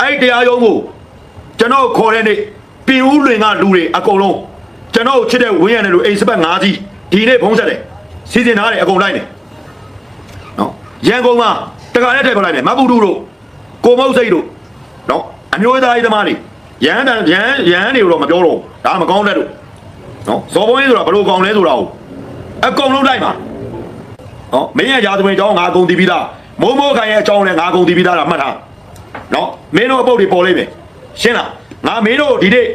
အဲ့ဒီတရားရုံးကိုကျွန်တော်ခေါ်တဲ့နေ့ပြည်ဦးလွင်ကလူတွေအကုန်လုံးကျွန်တော်ကိုချစ်တဲ့ဝင်းရံတယ်လို့အိမ်စပတ်၅စီးဒီနေ့ဖုံးဆက်တယ်စီစဉ်ထားတယ်အကုန်လိုက်တယ်နော်ရန်ကုန်မှာတခါနဲ့ထည့်ခေါ်လိုက်တယ်မပုတုတို့ကိုမုတ်စိတ်တို့နော်အမျိုးသားရေးသမားတွေရဟန်းတန်ရဟန်းရဟန်းတွေတော့မပြောတော့ဘူးဒါမကောင်းတဲ့တို့နော်ဇော်ဘုန်းကြီးဆိုတာဘယ်လိုကောင်းလဲဆိုတာကိုအကုန်လုံးလိုက်ပါနော်မင်းရဲ့ရာဇဝင်အကြောင်းငါအကုန်သိပြီးသားမိုးမိုးခိုင်ရဲ့အကြောင်းလည်းငါအကုန်သိပြီးသားလားမှတ်ထား နော်မင်းတို့အပုတ်တွေပေါ်လိမ့်မယ်ရှင်းလားငါမင်းတို့ဒီနေ့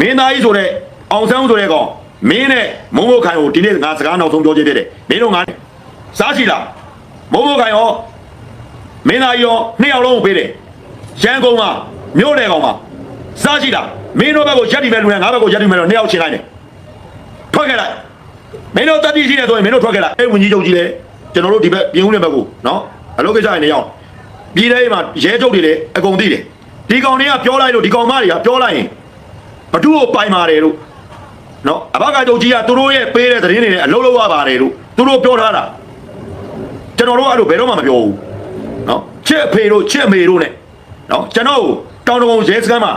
မင်းသားကြီးဆိုတဲ့အောင်ဆန်းဆိုတဲ့ကောင်မင်းနဲ့မိုးမိုးခိုင်ကိုဒီနေ့ငါစကားနောက်ဆုံးပြောချင်တယ်မင်းတို့ငါစားရှိလားမိုးမိုးခိုင်ရောမင်းသားကြီးရောနှစ်ယောက်လုံးကိုပေးတယ်ရန်ကုန်မှာမြို့နယ်ကောင်မှာစားရှိလားမင်းတို့ဘက်ကိုရက်တီမဲ့လူနဲ့ငါဘက်ကိုရက်တီမဲ့တော့နှစ်ယောက်ချင်းလိုက်တယ်ထွက်ခဲ့လိုက်မင်းတို့တက်တိရှိတယ်ဆိုရင်မင်းတို့ထွက်ခဲ့လာအဲ့ဝင်ကြီးချုပ်ကြီးလေကျွန်တော်တို့ဒီဘက်ပြင်ဦးနယ်ဘက်ကိုနော်အလုပ်ကိစ္စရနေရောက် ပြည်ထဲမှာရဲချုပ်တွေလည်းအကုန်သိတယ်ဒီကောင်တွေကပြောလိုက်လို့ဒီကောင်မတွေကပြောလိုက်ရင်ဘသူ့ကိုပိုင်ပါတယ်လို့နော်အဘကချုပ်ကြီးကသူတို့ရဲ့ပေးတဲ့သတင်းတွေနဲ့အလုပ်လုပ်ရပါတယ်လို့သူတို့ပြောထားတာကျွန်တော်တို့အဲ့လိုဘယ်တော့မှမပြောဘူးနော်ချစ်အဖေတို့ချစ်အမေတို့ ਨੇ နော်ကျွန်တော်တောင်တကုံရဲစခန်းမှာ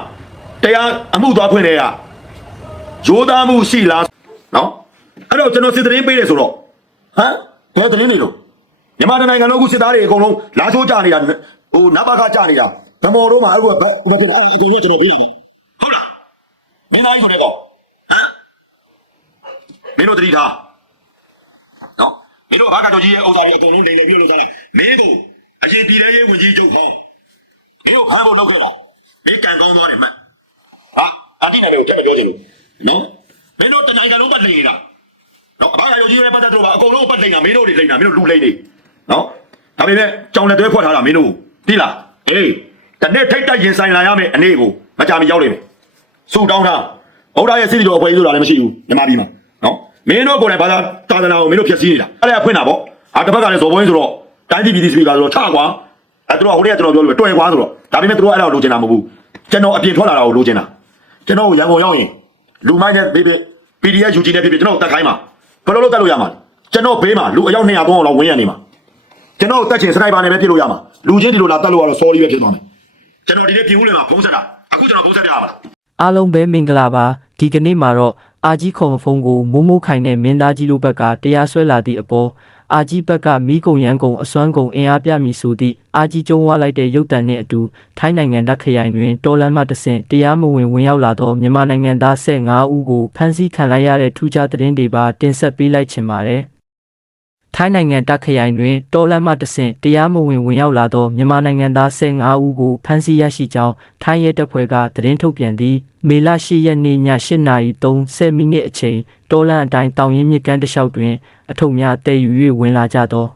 တရားအမှုသွားဖွင့်နေရရိုးသားမှုရှိလားနော်အဲ့တော့ကျွန်တော်စစ်တရင်ပေးတယ်ဆိုတော့ဟမ်ဘယ်တရင်နေလို့ မြန်မာတိုင်းနိုင်ငံလုံးကစစ်သားတွေအကုန်လုံးလာချိုးကြနေတာဟိုနဘကကြနေတာဓမော်တို့မှာအခုကဘယ်ဘယ်ဖြစ်အဲ့အကုန်လုံးကျွန်တော်ပြရမယ်ဟုတ်လားမင်းသားကြီးဆိုတဲ့ကောင်ဟမ်မင်းတို့တတိထားနော်မင်းတို့ဘာကတော့ကြီးရဲ့ဥစ္စာတွေအကုန်လုံးနေလေပြလို့စားလိုက်မင်းတို့အရေးပြည်တဲ့ရေးဝင်ကြီးချုပ်ဟောင်းမင်းတို့ခါဖို့လုပ်ခဲ့တော့မင်းကန်ကောင်းသွားတယ်မှတ်ဟာအတိနယ်ကိုတက်မပြောချင်လို့နော်မင်းတို့တနိုင်ငံလုံးပတ်လိမ့်နေတာနော်အဘကရုပ်ကြီးရဲ့ပတ်သက်တော့ပါအကုန်လုံးပတ်လိမ့်တာမင်းတို့တွေလိမ့်တာမင်းတို့လူလိမ့်နေ နော်ဒါပေမဲ့ကြောင်လက်တွဲဖွက်ထားတာမင်းတို့သိလားအေးတနေ့ထိတ်တိုက်ရင်ဆိုင်လာရမယ်အနေကိုမကြမီရောက်လိမ့်မယ်စူတောင်းတာဗုဒ္ဓရဲ့စိတ္တတော်အဖွဲ့ဆိုတာလည်းမရှိဘူးမြန်မာပြည်မှာနော်မင်းတို့ကိုယ်တိုင်ဘာသာသာသနာကိုမင်းတို့ဖျက်ဆီးနေတာအဲ့ဒါဖွင့်တာပေါ့အာတစ်ဖက်ကလည်းဇော်ဘုန်းကြီးဆိုတော့တိုင်းပြည်ပြည်စပီကာဆိုတော့ချကွာအဲ့တို့ကဟိုနေ့ကကျွန်တော်ပြောလို့တွေ့ကွာဆိုတော့ဒါပေမဲ့တို့ကအဲ့ဒါကိုလိုချင်တာမဟုတ်ဘူးကျွန်တော်အပြင်ထွက်လာတာကိုလိုချင်တာကျွန်တော်ရန်ကုန်ရောက်ရင်လူမိုင်းနဲ့ဘေးဘေး PDF UG နဲ့ဖြစ်ဖြစ်ကျွန်တော်တက်ခိုင်းမှာဘယ်လိုလုပ်တက်လို့ရမှာလဲကျွန်တော်ဘေးမှာလူအယောက်200 300လောက်ဝင်းရနေမှာ ကျွန်တော်တက်ချင်စနိုက်ပါနဲ့ပဲဖြစ်လို့ရမှာလူချင်းဒီလိုလာတက်လို့ရတော့ sorry ပဲဖြစ်သွားမယ်ကျွန်တော်ဒီနေ့ပြင်ဦးလင်မှာဖုံးဆက်တာအခုကျွန်တော်ဖုံးဆက်ပြရမှာလားအားလုံးပဲမင်္ဂလာပါဒီကနေ့မှာတော့အာကြီးခုံဖုံးကိုမိုးမိုးခိုင်တဲ့မင်းသားကြီးတို့ဘက်ကတရားစွဲလာသည့်အပေါ်အာကြီးဘက်ကမိကုံရန်ကုံအစွမ်းကုံအင်အားပြမည်ဆိုသည့်အာကြီးကျုံဝလိုက်တဲ့ရုပ်တံနှင့်အတူထိုင်းနိုင်ငံလက်ခရိုင်တွင်တော်လန်မှတဆင့်တရားမဝင်ဝင်ရောက်လာသောမြန်မာနိုင်ငံသား15ဦးကိုဖမ်းဆီးခံလိုက်ရတဲ့ထူးခြားသတင်းတွေပါတင်ဆက်ပေးလိုက်ချင်ပါတယ် ထိုင်းနိုင်ငံတက်ခရိုင်တွင်တော်လန်မှတဆင့်တရားမဝင်ဝင်ရောက်လာသောမြန်မာနိုင်ငံသား15ဦးကိုဖမ်းဆီးရရှိကြောင်းထိုင်းရဲတပ်ဖွဲ့ကသတင်းထုတ်ပြန်သည်မေလ10ရက်နေ့ည8:30မိနစ်အချိန်တော်လန်အတိုင်းတောင်ရင်မြစ်ကမ်းတစ်လျှောက်တွင်အထုပ်များတည်ယူ၍ဝင်လာကြသော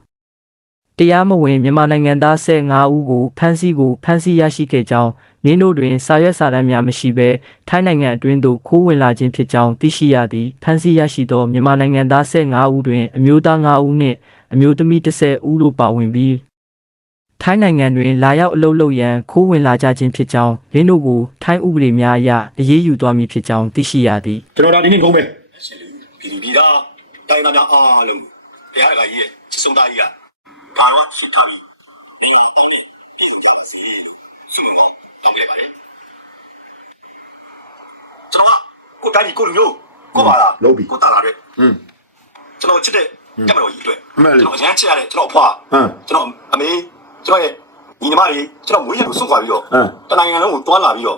တရားမဝင်မြန်မာနိုင်ငံသား15ဦးကိုဖမ်းဆီးကိုဖမ်းဆီးရရှိခဲ့ကြောင်း နင်းတို့တွင်စာရွက်စာတမ်းများမရှိဘဲထိုင်းနိုင်ငံအတွင်းသို့ခိုးဝင်လာခြင်းဖြစ်ကြောင်းသိရှိရသည်ဖမ်းဆီးရရှိသောမြန်မာနိုင်ငံသား15ဦးတွင်အမျိုးသား5ဦးနှင့်အမျိုးသမီး10ဦးတို့ပါဝင်ပြီးထိုင်းနိုင်ငံတွင်လာရောက်အလုပ်လုပ်ရန်ခိုးဝင်လာကြခြင်းဖြစ်ကြောင်းလင်းတို့ကိုထိုင်းဥပဒေများအရအရေးယူသွားမည်ဖြစ်ကြောင်းသိရှိရသည်ကျွန်တော်ဒါဒီနေ့ခုံးမယ်ရှင်လူပြည်သူပြည်သားတိုင်းသားများအားလုံးဘုရားတကာကြီးရဲ့ချစ်ဆုံးသားကြီးကဘာလို့ရှိတာလဲပြည်ကြောင်စီဆုံးတော့တောင်းခဲ့ပါလေကျွန်တော် ကိုတိုင်းပြည်ကိုလူမျိုးကိုပါလားလုပ်ပြီကိုတာလာတွေอืมကျွန်တော်ချစ်တဲ့ကင်မရာကြီးတွေကျွန်တော်အရန်ချစ်ရတဲ့ကျွန်တော်အဖွာဟမ်ကျွန်တော်အမေကျွန်တော်ရဲ့ညီမတွေကျွန်တော်မွေးရလို့စွန့်ခွာပြီးတော့တနိုင်ငံလုံးကိုတွာလာပြီးတော့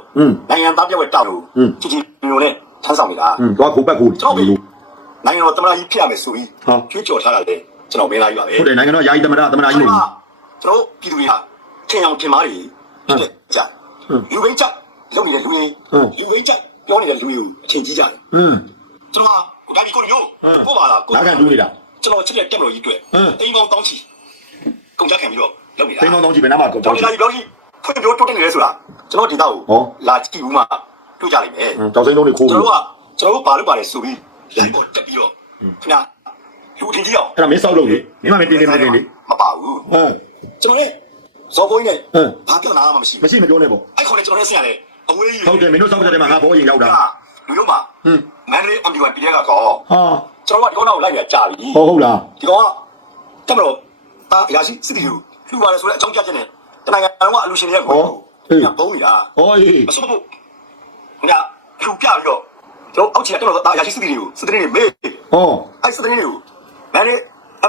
နိုင်ငံသားပြောက်ဝဲတောက်လို့ချီချီမျိုးနဲ့ထမ်းဆောင်နေတာတွာကိုပတ်ကိုကျွန်တော်နိုင်ငံတော်သမ္မတကြီးဖြစ်ရမယ်ဆိုပြီးကျွေးကြော်ထားတာလေကျွန်တော်မင်းသားကြီးပါပဲဟုတ်တယ်နိုင်ငံတော်ယာယီသမ္မတသမ္မတကြီးလို့ကျွန်တော်ပြည်သူတွေဟာထင်အောင်ထင်မှားတွေဖြစ်ကြလူဝိတ်ကြလုပ်နေတဲ့လူတွေလူဝိတ်ကြ ပြောနေတဲ့လူတွေကိုအထင်ကြီးကြတယ်อืมကျွန်တော်ကဒါဒီကိုမျိုးဟုတ်ပါလားကိုနောက်ခံတူးနေတာကျွန်တော်ချစ်တဲ့တက်မလို့ကြီးတွေ့တိမ်ပေါင်းတောင်းချီကုန်ကြခံပြီးတော့လုပ်နေတာတိမ်ပေါင်းတောင်းချီဘယ်နှမှာကုန်တောင်းချီဒါဒီပြောရှိဖွင့်ပြိုးတိုးတက်နေလဲဆိုတာကျွန်တော်ဒေတာကိုလာကြည့်ဦးမှတွေ့ကြလိမ့်မယ်တောင်းစိမ်းလုံးတွေခိုးပြီးကျွန်တော်ကကျွန်တော်တို့ဘာလုပ်ပါလဲဆိုပြီးလိုက်ပေါ်တက်ပြီးတော့ခင်ဗျာလူထင်ကြီးအောင်အဲ့ဒါမင်းစောက်လို့လေမင်းမမတင်းတင်းတင်းလေမပါဘူးဟုတ်ကျွန်တော်လည်းဇော်ဘိုးကြီးနဲ့ဘာပြောနာမှမရှိမရှိမပြောနဲ့ပေါ့အဲ့ခေါ်နဲ့ကျွန်တော်လည်းဆရာလည်း အဝေးကြီးဟုတ်တယ်မင်းတို့စောက်တဲ့မှာငါဘောရင်ရောက်တာလူတို့မှာဟမ်မန္တလေးအမ်ဘီဝမ်ပြည်ထဲကတော့ဟာကျွန်တော်ကဒီကောင်တော့လိုက်ရကြာပြီဟုတ်ဟုတ်လားဒီကောင်ကတက်မလို့အာအရာရှိစစ်တီလူလူပါလေဆိုတဲ့အကြောင်းပြချက်နဲ့တနိုင်ငံလုံးကအလူရှင်တွေကကိုအေးကပုံးနေတာဟောအေးမစွတ်ဖို့ငါဖြူပြပြီးတော့ကျွန်တော်အောက်ချီကတော့ဒါရရှိစစ်တီတွေကိုစစ်တီတွေမေးဟောအဲ့စစ်တီတွေကိုမင်းလ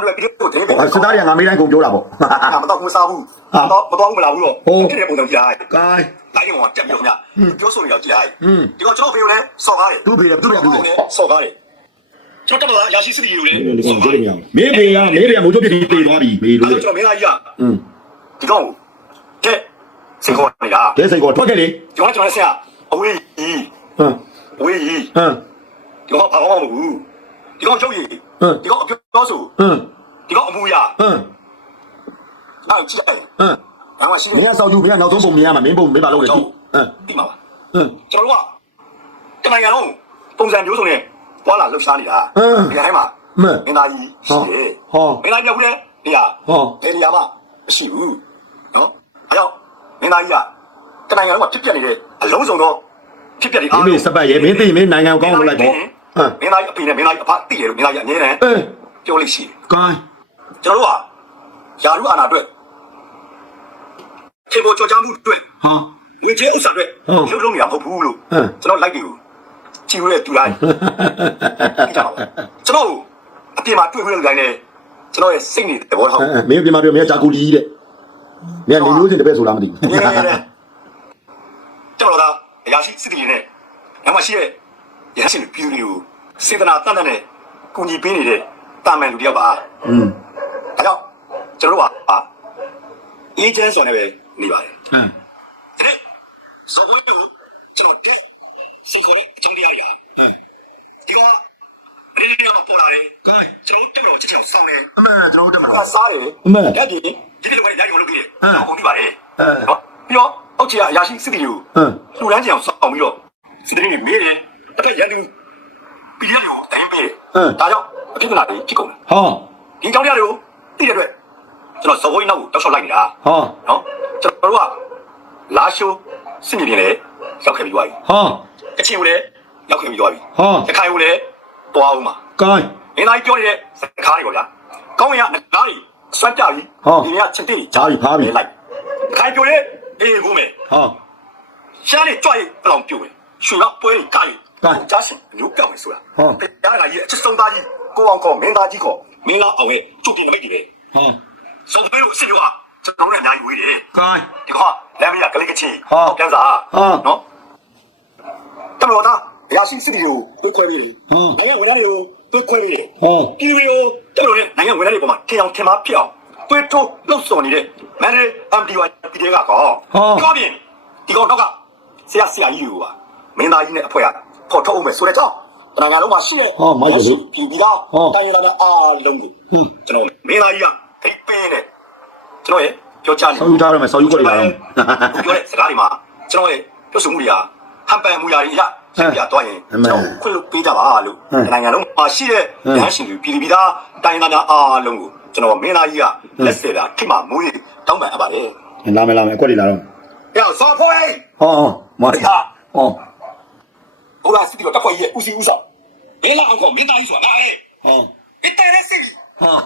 ဆက်ပြီးတော့ဒီကိုဒင်းပေးစစ်သားတွေကငါမေးတိုင်းကုန်ပြောတာပေါ့မတော့ဘူးစားဘူးတော့မတော့ဘူးမလာဘူးတော့ဖြစ်တဲ့ပုံစံကြည့်လိုက်။ကိုင်းလိုက်ရင်ဟောတက်ပြောမြပြောဆိုနေတော့ကြည့်လိုက်ဒီတော့ကျွန်တော်ဖေကိုလည်းစော်ကားတယ်သူ့ဖေလည်းသူ့ဖေသူ့ဖေစော်ကားတယ်ကျွန်တော်တက်လာရရှိစစ်တီကိုလည်းစော်ကားတယ်မင်းဖေကမင်းတွေကမိုးချုပ်ပြစ်ပြီးတေသွားပြီမေးလို့ကျွန်တော်မင်းသားကြီးကอืมဒီတော့ကဲစိတ်ခေါ်နေတာကဲစိတ်ခေါ်ထွက်ခဲ့လေကျွန်တော်ကျွန်တော်ဆရာအဝေးကြီးဟမ်အဝေးကြီးဟမ်ကျွန်တော်ဘာမှမဟုတ်ဘူး ဒီကောင်ချုပ်ရည်ဟမ်ဒီကောင်အပြောဆိုဟမ်ဒီကောင်အမူအရာဟမ်အဲ့ကြည့်လိုက်ဟမ်ဘာမှရှိမင်းကစောက်သူမင်းကနောက်ဆုံးပုံမြင်ရမှာမင်းပုံမင်းပါလို့လေဟမ်တိမှာပါဟမ်ကျွန်တော်တို့ကတနိုင်ငံလုံးပုံစံမျိုးစုံနဲ့သွားလာလှုပ်ရှားနေတာဒီတိုင်းမှာမင်းမင်းသားကြီးရှိတယ်ဟောမင်းသားကြီးကလည်းနေရာဟောဘယ်နေရာမှမရှိဘူးနော်အဲကြောင့်မင်းသားကြီးကတနိုင်ငံလုံးမှာဖြစ်ပျက်နေတဲ့အလုံးစုံသောဖြစ်ပျက်နေဒီမေးစပတ်ရဲ့မင်းသိမင်းနိုင်ငံကိုကောင်းလို့လိုက်ပေါ့ဟ မ်မင်းသားကြီးအဖေနဲ့မင်းသားကြီးအဖသိတယ်လို့မင်းသားကြီးအမြဲတမ်းအေးပြောလို့ရှိတယ်ကိုင်းကျွန်တော်တို့ကယာရုအာနာအတွက်ခြေပေါ်ကြောချမှုအတွက်ဟာငွေကြေးဥစ္စာအတွက်ဟုတ်ရုပ်လုံးနေရမဟုတ်ဘူးလို့ဟမ်ကျွန်တော်လိုက်တယ်ကိုကြည့်ရတဲ့သူတိုင်းကျွန်တော်ကျွန်တော်အပြင်မှာတွေ့ခွင့်လုပ်တိုင်းနဲ့ကျွန်တော်ရဲ့စိတ်နေတဲ့ဘောထောက်အဲမင်းပြမပြောမင်းဂျာကူကြီးတဲ့မင်းနေမျိုးစင်တပည့်ဆိုလားမသိဘူးငယ်ငယ်နဲ့ကျွန်တော်ကအရာရှိစစ်တီနဲ့ညမရှိရဲ့ ရဟန်းရှင်လူပြည်သူတွေကိုစေတနာတတ်တဲ့ကူညီပေးနေတဲ့တာမန်လူတယောက်ပါอืมအဲကြောင့်ကျွန်တော်တို့ကအေဂျင့်ဆိုနေပဲနေပါတယ်ဟမ်တဲ့ဇော်ဘွေးကိုကျွန်တော်တဲ့စိတ်ခေါ်တဲ့အကြောင်းတရားကြီးဟာဟမ်ဒီကရေဒီယိုမှာပေါ်လာတယ်ကိုင်းကျွန်တော်တက်မလို့ချစ်ချောင်းဆောင်းတယ်အမေကျွန်တော်တို့တက်မှာအစားတယ်အမေတက်ပြီးဒီလိုပဲညရုံလုပ်ပြီးတယ်ဟမ်အကုန်ပြီးပါတယ်အဲနော်ပြီးတော့အောက်ခြေကအရာရှိစစ်တီကိုဟမ်လှူဒန်းချင်အောင်ဆောင်းပြီးတော့စစ်တီတွေမေးတယ် အဖက်ရန်သူပြီးရလို့တိုင်းပေးတယ်ဟမ်ဒါကြောင့်အဖြစ်ကလာပြီးဖြစ်ကုန်တယ်ဟောဒီအကြောင်းတရားတွေကိုသိတဲ့အတွက်ကျွန်တော်ဇော်ဘွေးနောက်ကိုတောက်လျှောက်လိုက်နေတာဟောနော်ကျွန်တော်တို့ကလာရှိုးစစ်မြေပြင်လည်းရောက်ခဲ့ပြီးသွားပြီဟောကချင်ကိုလည်းရောက်ခဲ့ပြီးသွားပြီဟောရခိုင်ကိုလည်းတွားအောင်ပါကိုင်းမင်းသားကြီးပြောနေတဲ့စကားတွေပေါ့ဗျာကောင်းရင်ကငကားတွေဆွတ်ပြပြီးဟောဒီနေ့ကချင်းတိဂျားကြီးဖားပြီလိုက်ခိုင်ပြောတဲ့အေးကိုမယ်ဟောရှားလေးကြွရည်ပလောင်ပြို့မယ်ရွှေကပွဲကြီးကားကြီး ကားကြားရှင်မျိုးပြောက်မယ်ဆိုတာဟောတရားကကြီးအချစ်ဆုံးသားကြီးကိုအောင်ကောမင်းသားကြီးကောမင်းသားအောင်ရဲ့ကျုပ်ပြင်နမိတ်တွေပဲဟောစုံပေးလို့အစ်စ်မျိုးဟာကျွန်တော်တို့နဲ့အများကြီးဝေးတယ်ကိုင်းဒီကောင်ကလမ်းမရကလေးကချင်းဟောပြန်စားဟောနော်တမလို့သားအရာရှိစစ်တီကိုတွေးခွဲပြီးတယ်ဟောနိုင်ငံဝန်ထမ်းတွေကိုတွေးခွဲပြီးတယ်ဟောပြည်သူတွေကိုတမလို့နဲ့နိုင်ငံဝန်ထမ်းတွေပေါ်မှာထင်အောင်ထင်မှာဖြစ်အောင်တွေးထိုးလှုပ်ဆော်နေတဲ့မန်ဒရ MDY ပြည်တွေကကောကောပြင်ဒီကောင်တော့ကဆရာဆရာကြီးတွေကမင်းသားကြီးနဲ့အဖွဲ့က ပေါ်ထုတ်အောင်မယ်ဆိုတဲ့ကြောင့်တနိုင်ငံလုံးမှာရှိတဲ့ပြည်ပြည်သားတိုင်းရသားအားလုံးကိုဟမ်ကျွန်တော်မင်းသားကြီးကဖိတ်ပင်းတဲ့ကျွန်တော်ရဲ့ပြောချနေဆောက်ယူထားရမယ်ဆောက်ယူခွက်တွေလာတော့ပြောတဲ့စကားတွေမှာကျွန်တော်ရဲ့ပြောဆိုမှုတွေကဟန်ပန်မှုရာတွေအရရှင်းပြသွားရင်ကျွန်တော်ခွင့်လို့ပေးကြပါလို့နိုင်ငံလုံးမှာရှိတဲ့ရဟန်းရှင်တွေပြည်ပြည်သားတိုင်းသားများအားလုံးကိုကျွန်တော်မင်းသားကြီးကလက်စေတာထိမှမွေးတောင်းပန်အပ်ပါတယ်လာမယ်လာမယ်အကွက်တွေလာတော့။အဲ့တော့ဇော်ဖွေးဟောဟောမော်ဟော ဘုရားစစ်တီကတပ်ဖွဲ့ရဲ့ဦးစီးဦးဆောင်မင်းလာအောင်ကောမင်းသားကြီးဆိုတာငါလေဟောအတဲရစီဟော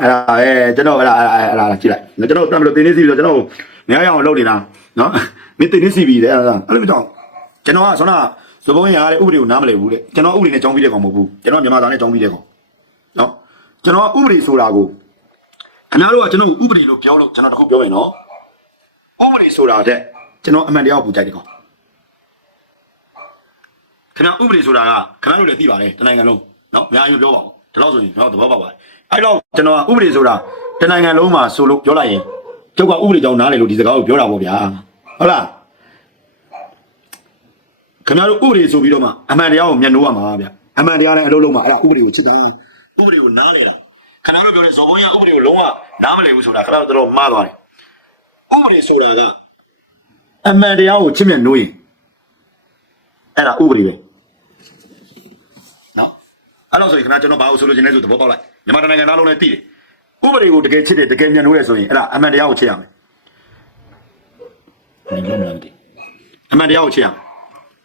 အဲ့ဒါအဲကျွန်တော်အဲ့ဒါအဲ့ဒါကြည့်လိုက်ကျွန်တော်ပြန်မလို့တင်းနေစီပြီးတော့ကျွန်တော်နေရာအောင်လုပ်နေတာနော်မင်းတင်းနေစီပြီးတယ်အဲ့ဒါအဲ့လိုမကြောက်ကျွန်တော်ကဆောနာသဘုံရတဲ့ဥပဒေကိုနားမလည်ဘူးတဲ့ကျွန်တော်ဥပဒေနဲ့ကြောင်းပြီးတဲ့ကောင်မဟုတ်ဘူးကျွန်တော်မြန်မာသားနဲ့ကြောင်းပြီးတဲ့ကောင်နော်ကျွန်တော်ဥပဒေဆိုတာကိုခင်ဗျားတို့ကကျွန်တော်ဥပဒေလို့ပြောလို့ကျွန်တော်တခုပြောမယ်နော် ဥပဒေဆိုတာတဲ့ကျွန်တော်အမှန်တရားကိုပူကြိုက်တယ်ကောင်ခင်ဗျဥပဒေဆိုတာကခင်ဗျားတို့လည်းသိပါတယ်တနိုင်ငံလုံးနော်အများကြီးပြောပါဦးဒါတော့ဆိုရင်တော့သဘောပေါက်ပါတယ်အဲ့တော့ကျွန်တော်ကဥပဒေဆိုတာတနိုင်ငံလုံးမှာဆိုလို့ပြောလိုက်ရင်ကျုပ်ကဥပဒေကြောင့်နားလေလို့ဒီစကားကိုပြောတာပေါ့ဗျာဟုတ်လားခင်ဗျားတို့ဥပဒေဆိုပြီးတော့မှအမှန်တရားကိုမျက်နှာရမှာဗျအမှန်တရားလည်းအလုံးလုံးမှာအဲ့ဒါဥပဒေကိုချစ်တာဥပဒေကိုနားလေတာခင်ဗျားတို့ပြောတဲ့ဇော်ဘုံရဥပဒေကိုလုံးဝနားမလည်ဘူးဆိုတာခင်ဗျားတို့တော့မှားသွားတယ် ဥပဒေဆိုတာကအမှန်တရားကိုချစ်မြတ်နိုးရင်အဲ့ဒါဥပဒေပဲနော်အဲ့တော့ဆိုရင်ခင်ဗျာကျွန်တော်ဘာလို့ဆိုလို့ခြင်းလဲဆိုသဘောပေါက်လိုက်မြန်မာတိုင်းနိုင်ငံသားလုံးလည်းသိတယ်ဥပဒေကိုတကယ်ချစ်တယ်တကယ်ညံ့လို့ရဆိုရင်အဲ့ဒါအမှန်တရားကိုချစ်ရမယ်နေလုံးမလားမသိအမှန်တရားကိုချစ်ရမယ်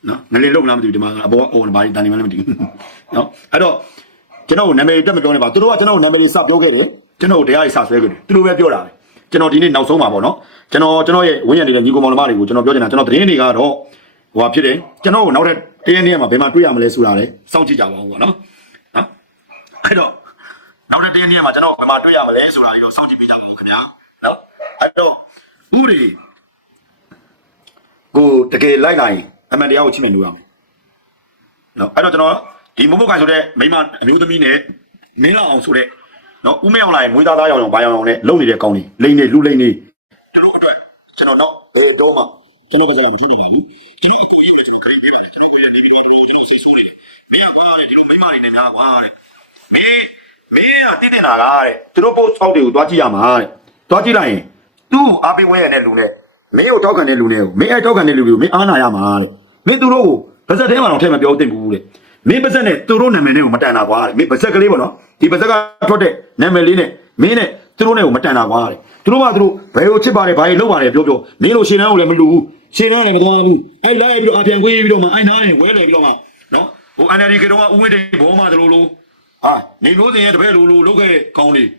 နော်ငလေးလုံးမလားမသိဘူးဒီမှာအဘောအိုးဘာဒီတန်နေမှလည်းမသိဘူးနော်အဲ့တော့ကျွန်တော်နာမည်တက်မပြောနဲ့ပါသူတို့ကကျွန်တော်နာမည်လေးစပြောခဲ့တယ်ကျွန်တော်တရားကြီးစဆွဲကြတယ်သူတို့ပဲပြောတာပဲ ကျွန်တော်ဒီနေ့နောက်ဆုံးပါပေါ့နော်ကျွန်တော်ကျွန်တော်ရဲ့ဝင်းရနေတဲ့ညီကောင်မောင်နှမတွေကိုကျွန်တော်ပြောချင်တာကျွန်တော်သတင်းတွေကတော့ဟိုဟာဖြစ်တယ်ကျွန်တော်ကိုနောက်ထပ်တရက်နေ့မှာဘယ်မှာတွေ့ရမလဲဆိုတာလေစောင့်ကြည့်ကြပါဦးပေါ့နော်နော်အဲ့တော့နောက်ထပ်တရက်နေ့မှာကျွန်တော်ဘယ်မှာတွေ့ရမလဲဆိုတာလေးကိုစောင့်ကြည့်ပေးကြပါဦးခင်ဗျာနော်အဲ့တော့ဥပဒေကိုတကယ်လိုက်လာရင်အမှန်တရားကိုချင်းမြင်လို့ရမယ်နော်အဲ့တော့ကျွန်တော်ဒီမုံမုတ်ကန်ဆိုတဲ့မိမအမျိုးသမီးနဲ့မင်းလောက်အောင်ဆိုတဲ့ နော်ဦးမင်းအောင်လာရင်မွေးသားသားရောင်ရောင်ဘာရောင်ရောင်နဲ့လုံနေတဲ့ကောင်းလေးလိမ့်နေလူလိမ့်နေကျွန်တော်အတွက်ကျွန်တော်တော့ဘယ်တော့မှကျွန်တော်ကစားမထူးနိုင်ပါဘူးကျွန်တော်အကိုကြီးနဲ့ကျွန်တော်ခရီးပြတယ်ကျွန်တော်ကိုရနေပြီးတော့ကျွန်တော်စိတ်ဆိုးနေတယ်မင်းကဘာလဲဒီလိုမိမတွေနဲ့များကွာတဲ့မင်းမင်းကတင်းနေတာလားတဲ့သူတို့ပို့ဆောက်တွေကိုတွားကြည့်ရမှာတဲ့တွားကြည့်လိုက်ရင်သူ့အားပေးဝဲရတဲ့လူနဲ့မင်းကိုတောက်ခံတဲ့လူနဲ့ကိုမင်းအဲတောက်ခံတဲ့လူတွေကိုမင်းအားနာရမှာတဲ့မင်းသူတို့ကိုပါဇက်ထဲမှာတော့ထဲမှာပြောသိဘူးတဲ့ မင်းပါဇက်နဲ့သူတို့နာမည်နဲ့ကိုမတန်တာကွာတဲ့မင်းပါဇက်ကလေးပေါ့နော်ဒီပါဇက်ကထွက်တဲ့နာမည်လေးနဲ့မင်းနဲ့သူတို့နဲ့ကိုမတန်တာကွာတဲ့သူတို့ကသူတို့ဘယ်လိုချစ်ပါတယ်ဘာကြီးလုပ်ပါတယ်ပြောပြောမင်းလိုရှင်နှန်းကိုလည်းမလူဘူးရှင်နှန်းလည်းမသွားဘူးအဲ့လိုက်ပြီးတော့အပြန်ခွေးပြီးတော့မှအဲ့နားနဲ့ဝဲလေပြီးတော့မှနော်ဟိုအန်အရီကတော့ဥဝင်းတဲ့ဘောမှာတလို့လို့ဟာနေမျိုးတင်ရဲ့တပည့်လိုလိုလုပ်ခဲ့တဲ့ကောင်းလေး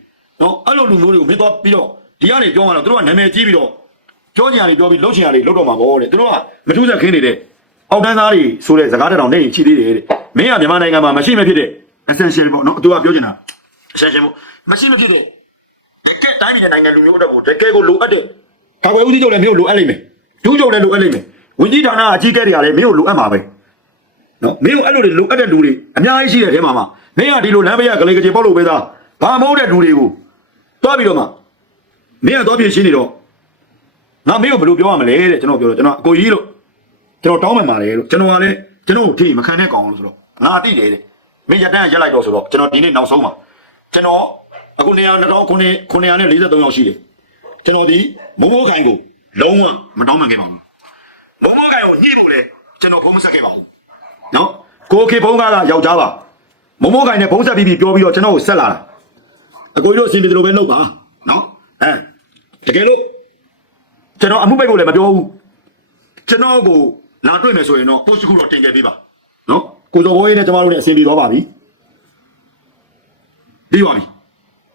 နော်အဲ့လိုလူမျိုးတွေကိုမင်းသွားပြီးတော့ဒီကနေပြောမှတော့သူတို့ကနာမည်ကြီးပြီးတော့ပြောကြရတယ်ပြောပြီးလှုပ်ချင်ရတယ်လှုပ်တော့မှာပေါ့တဲ့သူတို့ကမထူးချက်ခင်းနေတဲ့ အောက်တန်းသားတွေဆိုတဲ့စကားတောင်နေရင်ရှိသေးတယ်တဲ့မင်းကမြန်မာနိုင်ငံမှာမရှိမဖြစ်တဲ့ essential ပေါ့နော်သူကပြောချင်တာ essential ပေါ့မရှိမဖြစ်တဲ့တကယ်တိုင်းပြည်နိုင်ငံလူမျိုးအတက်ကိုတကယ်ကိုလိုအပ်တဲ့ကာကွယ်ဦးစီးချုပ်လည်းမင်းကိုလိုအပ်လိမ့်မယ်ဒုချုပ်လည်းလိုအပ်လိမ့်မယ်ဝန်ကြီးဌာနအကြီးအကဲတွေကလည်းမင်းကိုလိုအပ်မှာပဲနော်မင်းကိုအဲ့လိုတွေလိုအပ်တဲ့လူတွေအများကြီးရှိတဲ့ထဲမှာမှာမင်းကဒီလိုလမ်းဘေးကကလေးကကြီးပေါက်လို့ပဲသားဘာမဟုတ်တဲ့လူတွေကိုတွားပြီးတော့မှမင်းကတော့ပြင်ရှင်းနေတော့ငါမင်းကိုဘယ်လိုပြောရမလဲတဲ့ကျွန်တော်ပြောတော့ကျွန်တော်အကိုကြီးလို့ ကျွန်တော်တောင်းမှန်ပါတယ်လို့ကျွန်တော်ကလည်းကျွန်တော်ကိုထိမခံတဲ့ကောင်လို့ဆိုတော့ငါသိတယ်တဲ့မင်းရတန်းရက်လိုက်တော့ဆိုတော့ကျွန်တော်ဒီနေ့နောက်ဆုံးပါကျွန်တော်အခုနေရာ2000ခုနှစ်ခုနှစ်ရာနဲ့43ယောက်ရှိတယ်ကျွန်တော်ဒီမိုးမိုးခိုင်ကိုလုံးဝမတောင်းမှန်ခဲ့ပါဘူးမိုးမိုးခိုင်ကိုညှိဖို့လေကျွန်တော်ဖုံးမဆက်ခဲ့ပါဘူးနော်ကိုခေဖုံးကားကယောက်ျားပါမိုးမိုးခိုင်နဲ့ဖုံးဆက်ပြီးပြီးပြောပြီးတော့ကျွန်တော်ကိုဆက်လာတာအကိုကြီးတို့အစီအစဉ်ဒီလိုပဲလုပ်ပါနော်အဲတကယ်လို့ကျွန်တော်အမှုပိတ်ဖို့လည်းမပြောဘူးကျွန်တော်ကို လာတွေ့မယ်ဆိုရင်တော့ post တစ်ခုတော့တင်ခဲ့ပေးပါနော်ကိုစော်ဘိုးရေးနဲ့ကျွန်တော်တို့လည်းအဆင်ပြေသွားပါပြီပြီးပါပြီ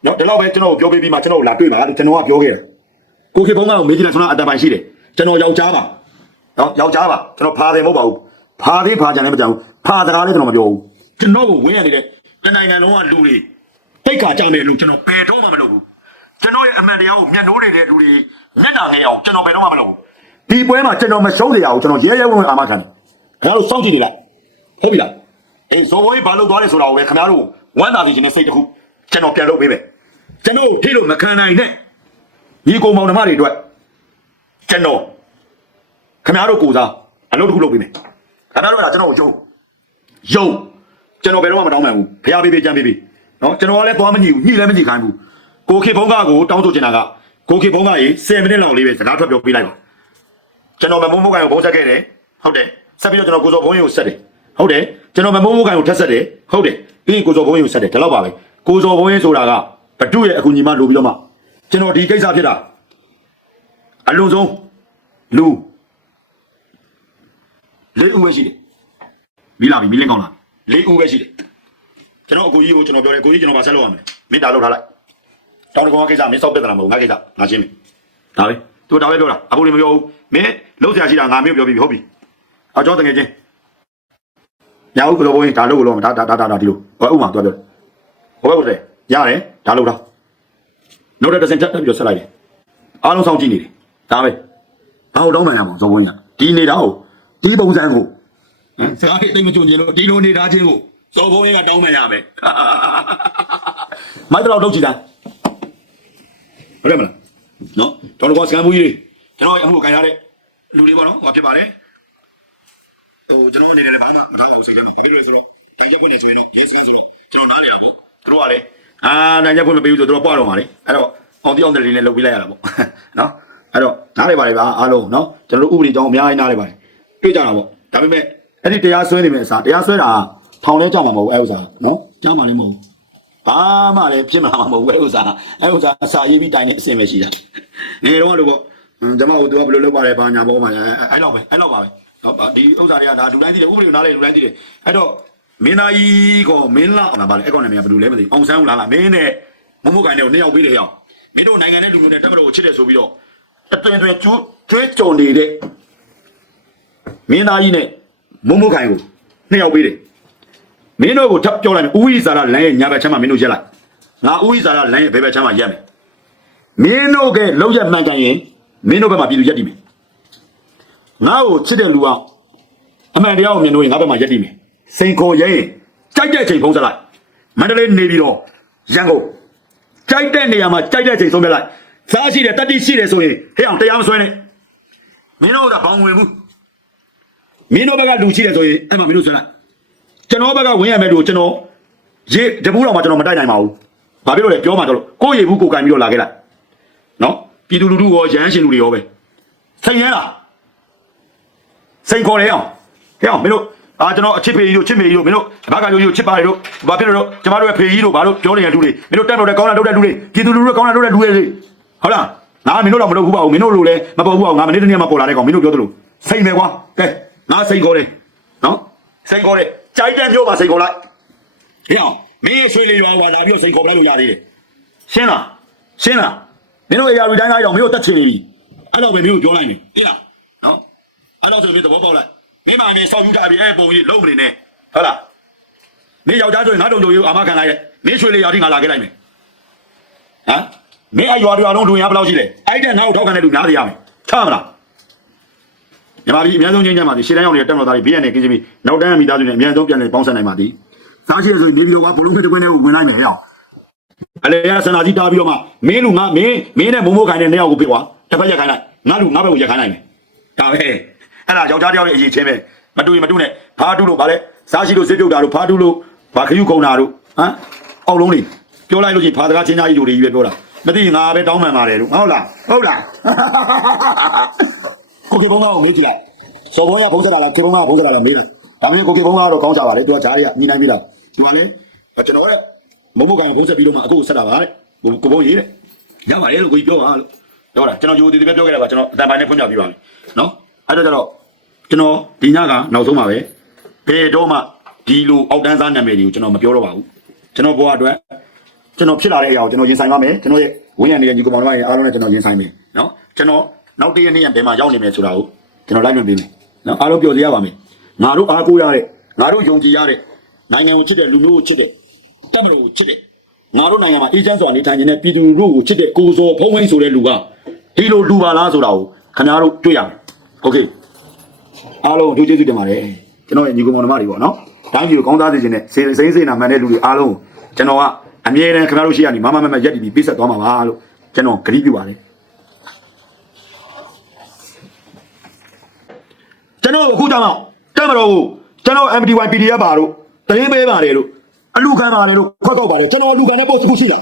နော်ဒီလောက်ပဲကျွန်တော်ကိုပြောပေးပြီးမှကျွန်တော်ကိုလာတွေ့ပါလို့ကျွန်တော်ကပြောခဲ့တယ်ကိုခေဘုံကတော့မေးကြည့်လိုက်ဆိုတော့အတန်ပိုင်ရှိတယ်ကျွန်တော်ယောက်ျားပါနော်ယောက်ျားပါကျွန်တော်ဖာတယ်မဟုတ်ပါဘူးဖာသေးဖာကြံလည်းမကြဘူးဖာစကားလည်းကျွန်တော်မပြောဘူးကျွန်တော်ကိုဝင်းရနေတဲ့တနိုင်ငံလုံးကလူတွေတိတ်ခါကြောင်တဲ့လူကျွန်တော်ဘယ်တော့မှမလုပ်ဘူးကျွန်တော်ရဲ့အမှန်တရားကိုမျက်နှိုးနေတဲ့လူတွေမျက်နှာငယ်အောင်ကျွန်တော်ဘယ်တော့မှမလုပ်ဘူး ဒီပွဲမှာကျွန်တော်မရှုံးစရာကိုကျွန်တော်ရဲရဲဝံ့ဝံ့အာမခံတယ်ခင်ဗျားတို့စောင့်ကြည့်နေလိုက်ဟုတ်ပြီလားအေးဇော်ဘိုးကြီးဘာလုပ်သွားလဲဆိုတာကိုပဲခင်ဗျားတို့ဝမ်းသာစီခြင်းနဲ့စိတ်တစ်ခုကျွန်တော်ပြန်လုပ်ပေးမယ်ကျွန်တော်ထိလို့မခံနိုင်နဲ့ညီကောင်မောင်နှမတွေအတွက်ကျွန်တော်ခင်ဗျားတို့ကိုစားအလုပ်တစ်ခုလုပ်ပေးမယ်ခင်ဗျားတို့ကကျွန်တော်ကိုယုံယုံကျွန်တော်ဘယ်တော့မှမတောင်းမှန်ဘူးဖျားပေးပေးကြမ်းပေးပေးနော်ကျွန်တော်ကလည်းသွားမညှိဘူးညှိလည်းမညှိခိုင်းဘူးကိုခေဘုံကကိုတောင်းဆိုချင်တာကကိုခေဘုံကရေ10မိနစ်လောက်လေးပဲစကားထွက်ပြောပြလိုက်ပါ ကျွန်တော်မမုံမိုးကန်ကိုဘုံဆက်ခဲ့တယ်ဟုတ်တယ်ဆက်ပြီးတော့ကျွန်တော်ကိုစောဘုံရေကိုဆက်တယ်ဟုတ်တယ်ကျွန်တော်မမုံမိုးကန်ကိုထက်ဆက်တယ်ဟုတ်တယ်ပြီးရင်ကိုစောဘုံရေကိုဆက်တယ်ဒီလောက်ပါပဲကိုစောဘုံရေဆိုတာကဘတုရဲ့အခုညီမလိုပြီးတော့မှကျွန်တော်ဒီကိစ္စဖြစ်တာအလုံးစုံလူလေးဦးပဲရှိတယ်မီလာပြီမီလင်းကောင်းလားလေးဦးပဲရှိတယ်ကျွန်တော်အကိုကြီးကိုကျွန်တော်ပြောတယ်ကိုကြီးကျွန်တော်ဗာဆက်လုပ်ရမယ်မေတ္တာလုပ်ထားလိုက်တောင်းတကောကိစ္စမင်းစောက်ပြဿနာမဟုတ်ငါကိစ္စငါရှင်းပြီဒါပဲ သူဒါပဲပြောတာအခုလည်းမပြောဘူးမင်းလုံးဆရာရှိတာငါမင်းပြောပြီးပြီဟုတ်ပြီအကြောတငယ်ချင်းညာဥက္ကလောဘင်းဒါလို့လို့ဒါဒါဒါဒါဒီလိုဟောဥမာပြောပြောဟောဘယ်လိုလဲရတယ်ဒါလို့တော့နောက်တစ်စင်တက်ပြီးတော့ဆက်လိုက်တယ်အားလုံးစောင့်ကြည့်နေတယ်ဒါပဲဘာလို့တောင်းမှန်ရမှာဇော်ဘင်းရဒီနေတာကိုဒီပုံစံကိုဟမ်စကားတိတ်မကြုံကျင်လို့ဒီလိုနေတာချင်းကိုဇော်ဘင်းကတောင်းမှန်ရမယ်မိုက်တော့တော့ကြည့်တာဟုတ်တယ်မလား နော်တော်တော်ကစကန်ဘူးကြီးတွေကျွန်တော်အမှုကိုကန်ရတဲ့လူတွေပေါ့နော်ဟောဖြစ်ပါတယ်ဟိုကျွန်တော်အနေနဲ့လည်းဘာမှမထားရဘူးစိတ်ထဲမှာဘာဖြစ်လို့လဲဆိုတော့ဒီရက်ခွင့်နေဆိုရင်တော့ရေးစကန်ဆိုတော့ကျွန်တော်နားနေရပေါ့သူတို့ကလည်းအာနိုင်ရက်ခွင့်မပေးဘူးဆိုတော့ပွားတော့မှာလေအဲ့တော့အောင်တိအောင်တယ်လေးနဲ့လုပ်ပြီးလိုက်ရတာပေါ့နော်အဲ့တော့နားလေပါလေပါအားလုံးနော်ကျွန်တော်တို့ဥပဒေကြောင်းအများကြီးနားလေပါတယ်တွေ့ကြတာပေါ့ဒါပေမဲ့အဲ့ဒီတရားဆွဲနေမယ်အစားတရားဆွဲတာထောင်လဲကြောက်မှာမဟုတ်ဘူးအဲ့ဥစ္စာနော်ကြောက်မှာလည်းမဟုတ်ဘူး ဘာမှလည်းဖြစ်မှာမဟုတ်ဘူးအဲ့ဥစ္စာအဲ့ဥစ္စာအစာရေးပြီးတိုင်နေအစင်ပဲရှိတာငယ်တော့လို့ပေါ့ဟွန်းကျွန်မတို့ကဘယ်လိုလုပ်ပါလဲဘာညာပေါ့မှာအဲ့လောက်ပဲအဲ့လောက်ပါပဲဒီဥစ္စာတွေကဒါလူတိုင်းသိတယ်ဥပဒေကိုနားလေလူတိုင်းသိတယ်အဲ့တော့မင်းသားကြီးကမင်းလာအောင်လားဗါလဲအဲ့ကောင်နာမည်ကဘယ်လိုလဲမသိအောင်ဆန်းဦးလားလားမင်းနဲ့မမိုးကိုင်းတဲ့ကိုနှစ်ယောက်ပေးတယ်ဟောင်းမင်းတို့နိုင်ငံနဲ့လူမျိုးနဲ့တက်မတော်ကိုချစ်တယ်ဆိုပြီးတော့အသွင်သွင်ကျွကျွဲကြုံနေတဲ့မင်းသားကြီးနဲ့မမိုးကိုင်းကိုနှစ်ယောက်ပေးတယ် မင်းတို့ကိုထပ်ပြောလိုက်မယ်ဦးဝိဇာရလမ်းရဲ့ညာဘက်ချမ်းမှာမင်းတို့ရက်လိုက်ငါဦးဝိဇာရလမ်းရဲ့ဘယ်ဘက်ချမ်းမှာရက်မယ်မင်းတို့ကလောက်ရမှန်ကန်ရင်မင်းတို့ဘက်မှာပြည်သူရက်တည်မယ်ငါ့ကိုချစ်တဲ့လူကအမှန်တရားကိုမြင်လို့ရင်ငါဘက်မှာရက်တည်မယ်စိန်ခေါ်ရဲရင်ကြိုက်တဲ့အချိန်ဖုံးဆက်လိုက်မန္တလေးနေပြီးတော့ရန်ကုန်ကြိုက်တဲ့နေရာမှာကြိုက်တဲ့အချိန်ဆုံးပြလိုက်စားရှိတယ်တတိရှိတယ်ဆိုရင်ဟဲ့အောင်တရားမဆွဲနဲ့မင်းတို့ကဘောင်ဝင်ဘူးမင်းတို့ဘက်ကလူရှိတယ်ဆိုရင်အဲ့မှာမင်းတို့ဆွဲလိုက် ကျွန်တော်ဘက်ကဝင်ရမယ်လို့ကျွန်တော်ရေတပူးတော်မှာကျွန်တော်မတိုက်နိုင်ပါဘူးဘာဖြစ်လို့လဲပြောမှတော့လို့ကိုယ့်ရေဘူးကိုယ်ကင်ပြီးတော့လာခဲ့လိုက်နော်ပြည်သူလူထုရောရဟန်းရှင်လူတွေရောပဲစိတ်ရမ်းလားစိတ်ခေါ်လေအောင်ဟဲ့အောင်မင်းတို့အာကျွန်တော်အချစ်ဖေကြီးတို့ချစ်မေကြီးတို့မင်းတို့ဘာကကြိုကြီးတို့ချစ်ပါတယ်တို့ဘာဖြစ်လို့တော့ကျမတို့ရဲ့ဖေကြီးတို့ဘာလို့ပြောနေတဲ့လူတွေမင်းတို့တက်တော့တဲ့ကောင်းတာလုပ်တဲ့လူတွေပြည်သူလူထုကောင်းတာလုပ်တဲ့လူတွေဟုတ်လားငါမင်းတို့တော့မလုပ်ဘူးပါဘူးမင်းတို့လိုလဲမပေါ်ဘူးပါဘူးငါမနေ့တနေ့မှပေါ်လာတဲ့ကောင်မင်းတို့ပြောသလိုစိတ်မယ်ကွာကဲငါစိတ်ခေါ်တယ်နော်စိတ်ခေါ်တယ် ကြိုက်တဲ့ပြောပါစိတ်ခေါ်လိုက်ဟဲ့အောင်မင်းရဲ့ဆွေလေးရွာကလာပြီးတော့စိတ်ခေါ်ပြလိုက်လို့ရသေးတယ်ရှင်းလားရှင်းလားမင်းတို့အရာလူတိုင်းသားကြောင့်မင်းတို့တက်ချင်နေပြီအဲ့တော့ပဲမင်းတို့ပြောလိုက်မယ်သိလားနော်အဲ့တော့ဆိုပြီးသဘောပေါက်လိုက်မင်းမမင်းစောက်ယူထားပြီးအဲ့ပုံကြီးလုံးမနေနဲ့ဟုတ်လားမင်းယောက်ျားဆိုရင်ငါတုံတို့ယူအာမခံလိုက်ရဲ့မင်းရွှေလေးရောက်ဒီငါလာခဲ့လိုက်မယ်ဟမ်မင်းအရွာတော်လုံးဒုံရဘယ်လောက်ရှိလဲအဲ့တဲ့ငါ့ကိုထောက်ခံတဲ့လူနားရရမယ်ချမလား ညီမလေးအများဆုံးချင်းချမ်းပါသည်ရှေ့တန်းရောက်နေတဲ့တက်မတော်သားတွေဘေးရန်နေကင်းချင်းပြီးနောက်တန်းမိသားစုနဲ့အများဆုံးပြန်လည်ပေါင်းဆက်နိုင်ပါသည်စားရှိရဆိုရင်နေပြီးတော့ကဘလုံးဖိတ်ကွင်းထဲကိုဝင်လိုက်မယ်ဟဲ့အောင်အလေရဆန္ဒကြီးတားပြီးတော့မှမင်းလူငါမင်းမင်းနဲ့မုံမိုးခိုင်တဲ့နှစ်ယောက်ကိုပြေသွားတစ်ဖက်ရက်ခိုင်းလိုက်ငါလူငါဘက်ကိုရက်ခိုင်းလိုက်မယ်ဒါပဲအဲ့ဒါယောက်ျားတယောက်ရဲ့အရေးချင်းပဲမတူရင်မတူနဲ့ဖားတူလို့ဗာလဲစားရှိလို့စစ်ပြုတ်တာလို့ဖားတူလို့ဗာခယူခုံတာလို့ဟမ်အောက်လုံးလေးပြောလိုက်လို့ချင်းဖားစကားချင်းသားကြီးတို့တွေကြီးပဲပြောတာမသိရင်ငါပဲတောင်းပန်ပါတယ်လို့ဟုတ်လားဟုတ်လား ကိုကေဘုံကတော့မေးကြည့်လိုက်စော်ဘုံကဘုံစတာလားကေဘုံကဘုံစတာလားမေးတယ်ဒါမျိုးကိုကေဘုံကတော့ကောင်းကြပါလေသူကဂျားတွေကညီနိုင်ပြီလားသူကလည်းကျွန်တော်ကမုံမကောင်ဘုံဆက်ပြီးတော့မှအခုဆက်တာပါတဲ့ကိုဘုံရေးတဲ့ရပါတယ်လို့ကိုကြီးပြောပါလို့ပြောတာကျွန်တော်ယူတည်တည်ပဲပြောခဲ့တာပါကျွန်တော်အတန်ပိုင်းနဲ့ဖွင့်ပြပြပါမယ်နော်အဲ့တော့ကျတော့ကျွန်တော်ဒီညကနောက်ဆုံးပါပဲဘယ်တော့မှဒီလိုအောက်တန်းစားနာမည်တွေကိုကျွန်တော်မပြောတော့ပါဘူးကျွန်တော်ဘဝအတွက်ကျွန်တော်ဖြစ်လာတဲ့အရာကိုကျွန်တော်ရင်ဆိုင်ပါမယ်ကျွန်တော်ရဲ့ဝင်းရံနေတဲ့ညီကောင်မတို့ရဲ့အားလုံးနဲ့ကျွန်တော်ရင်ဆိုင်မယ်နော်ကျွန်တော် နောက်တည့်ရက်နေ့ရက်ဘယ်မှာရောက်နေမယ်ဆိုတာကိုကျွန်တော်လိုက်လွှင့်ပေးမယ်နော်အားလုံးပြောစီရပါမယ်ငါတို့အားကိုးရတဲ့ငါတို့ယုံကြည်ရတဲ့နိုင်ငံကိုချစ်တဲ့လူမျိုးကိုချစ်တဲ့တပ်မတော်ကိုချစ်တဲ့ငါတို့နိုင်ငံမှာအေဂျင့်စွာနေထိုင်နေတဲ့ပြည်သူတို့ကိုချစ်တဲ့ကိုစောဖုံးဝင်းဆိုတဲ့လူကဒီလိုလူပါလားဆိုတာကိုခင်ဗျားတို့တွေ့ရမယ်โอเค အားလုံးတို့ကျေးဇူးတင်ပါတယ်ကျွန်တော်ရဲ့ညီကောင်မောင်နှမတွေပေါ့နော်တိုင်းပြည်ကိုကောင်းစားစေခြင်းနဲ့စိစိမ့်စိမ့်နာမှန်တဲ့လူတွေအားလုံးကိုကျွန်တော်ကအမြဲတမ်းခင်ဗျားတို့ရှိရနေမမမမရက်တည်ပြီးပြည့်ဆက်သွားမှာပါလို့ကျွန်တော်ဂရုပြုပါတယ် ကျွန်တော်အခုတောင်တက်မတော်ကိုကျွန်တော် MDY PDF ပါတို့တရင်ပေးပါတယ်လို့အလူခံပါတယ်လို့ခွက်တော့ပါတယ်ကျွန်တော်အလူခံတဲ့ post တစ်ခုရှိတာ